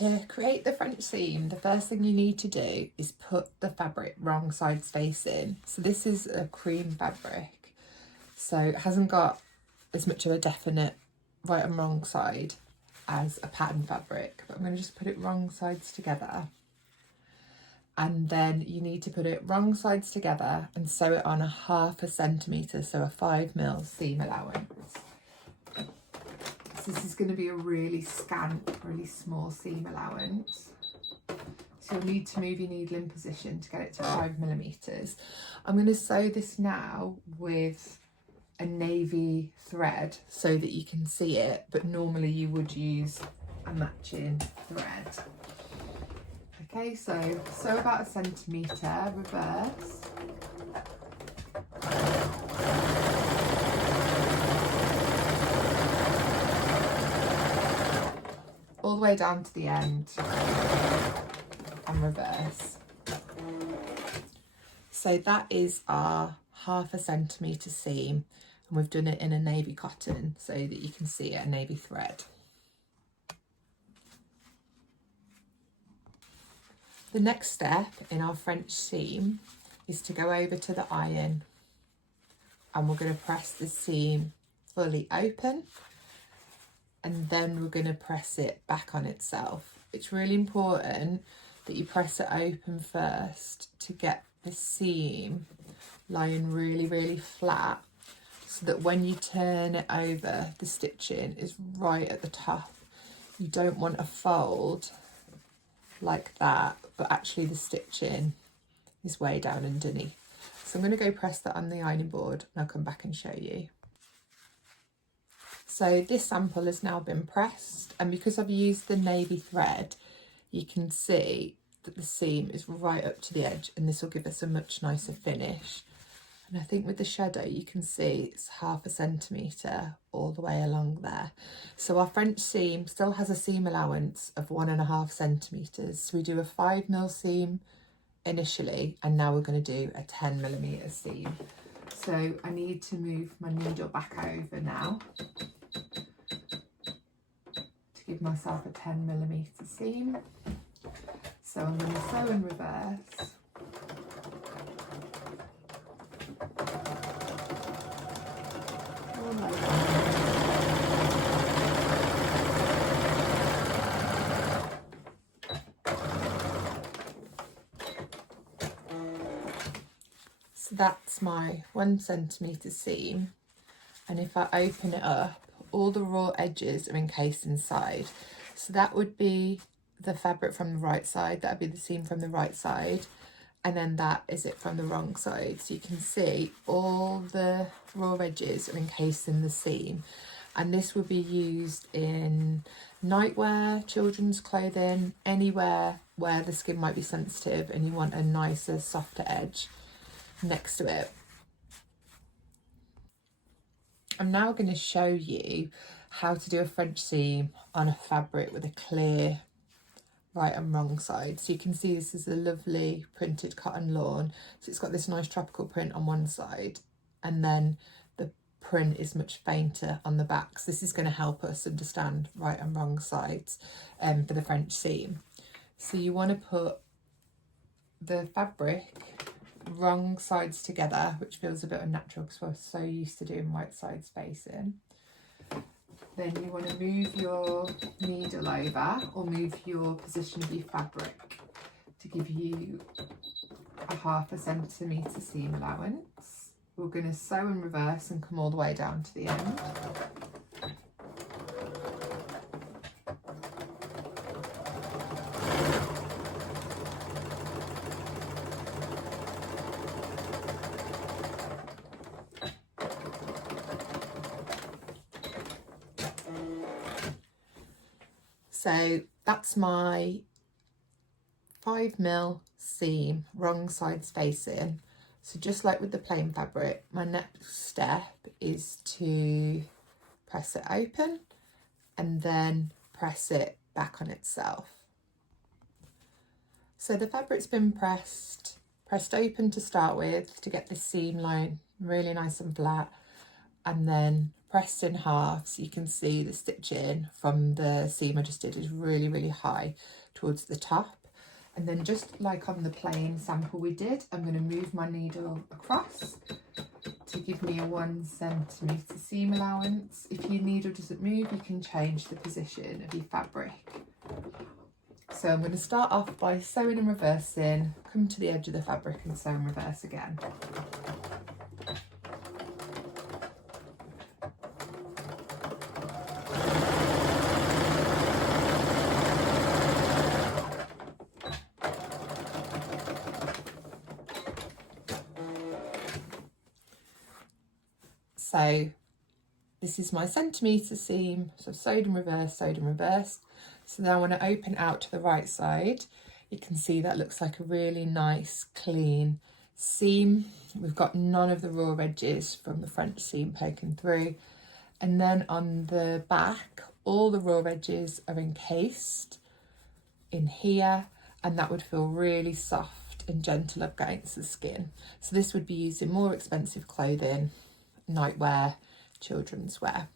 To create the French seam, the first thing you need to do is put the fabric wrong sides facing. So this is a cream fabric, so it hasn't got as much of a definite right and wrong side as a pattern fabric, but I'm going to just put it wrong sides together. And then you need to put it wrong sides together and sew it on a 1/2 centimetre, so a 5mm seam allowance. So this is going to be a really scant, really small seam allowance. So you'll need to move your needle in position to get it to 5mm. I'm going to sew this now with a navy thread so that you can see it, but normally you would use a matching thread. Okay, so sew about 1 centimetre, reverse. All the way down to the end and reverse. So that is our 1/2 centimetre seam, and we've done it in a navy cotton so that you can see it, a navy thread. The next step in our French seam is to go over to the iron, and we're going to press the seam fully open, and then we're going to press it back on itself. It's really important that you press it open first to get the seam lying really, really flat, so that when you turn it over, the stitching is right at the top. You don't want a fold like that, but actually the stitching is way down underneath. So I'm going to go press that on the ironing board and I'll come back and show you. So this sample has now been pressed, and because I've used the navy thread, you can see that the seam is right up to the edge, and this will give us a much nicer finish. And I think with the shadow you can see it's 1/2 centimetre all the way along there. So our French seam still has a seam allowance of 1.5 centimetres. So we do a 5mm seam initially, and now we're going to do a 10mm seam. So I need to move my needle back over now to give myself a 10mm seam. So I'm going to sew in reverse. So that's my 1 centimetre seam, and if I open it up, all the raw edges are encased inside. So that would be the fabric from the right side, that would be the seam from the right side, and then that is it from the wrong side. So you can see all the raw edges are encased in the seam, and this will be used in nightwear, children's clothing, anywhere where the skin might be sensitive and you want a nicer, softer edge next to it. I'm now going to show you how to do a French seam on a fabric with a clear right and wrong side. So you can see this is a lovely printed cotton lawn. So it's got this nice tropical print on one side, and then the print is much fainter on the back. So this is going to help us understand right and wrong sides for the French seam. So you want to put the fabric wrong sides together, which feels a bit unnatural because we're so used to doing right sides facing. Then you want to move your needle over, or move your position of your fabric to give you a 1/2 centimetre seam allowance. We're going to sew in reverse and come all the way down to the end. So that's my 5mm seam, wrong sides facing. So just like with the plain fabric, my next step is to press it open and then press it back on itself. So the fabric's been pressed open to start with to get this seam line really nice and flat. and then pressed in half, so you can see the stitching from the seam I just did is really, really high towards the top. And then just like on the plain sample we did, I'm going to move my needle across to give me a 1 centimetre seam allowance. If your needle doesn't move, you can change the position of your fabric. So I'm going to start off by sewing and reversing, come to the edge of the fabric and sew and reverse again. So this is my centimetre seam, so I've sewed and reversed, sewed and reversed. So now when I open out to the right side, you can see that looks like a really nice, clean seam. We've got none of the raw edges from the French seam poking through. And then on the back, all the raw edges are encased in here, and that would feel really soft and gentle against the skin. So this would be used in more expensive clothing, nightwear, children's wear.